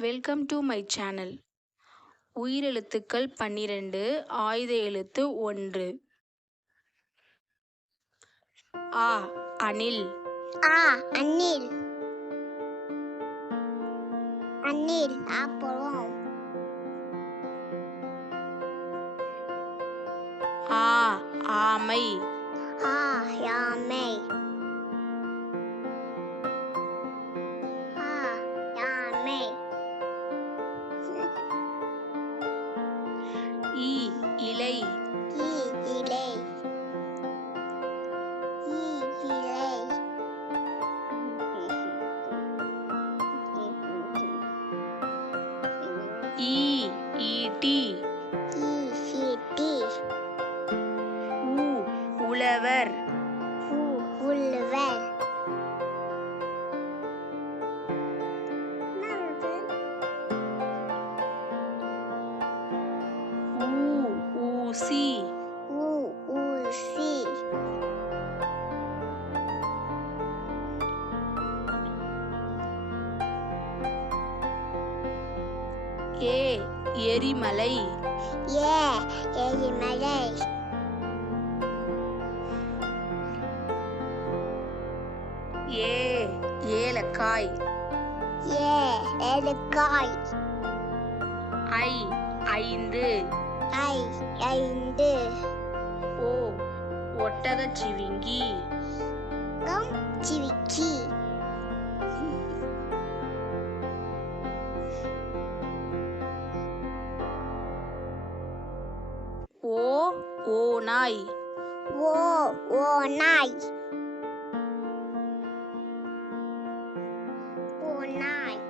Welcome to my channel. உயிரெழுத்துக்கள் 12, ஆயுத எழுத்து 1. ஆ அணில். அணில். அணில். அப்புறம் ஆமை. யாமை. யாமை. இலை. இலை. இலை. ஈட்டி. ஈட்டி. உழவர். உழவர். ஊசி. ஊசி. எரிமலை. எரிமலை. ஏலக்காய். ஏலக்காய். ஐந்து. ஐந்து. ஒட்டகச்சிவிங்கி. சிவிக்கி. ஓநாய். ஓநாய். ஓநாய்.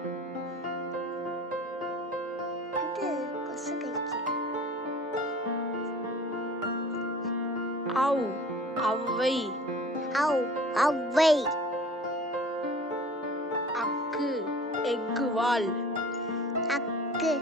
அது கொசு கடிக்கும். ஔவை. ஔவை. எக்குவால். அக்கு.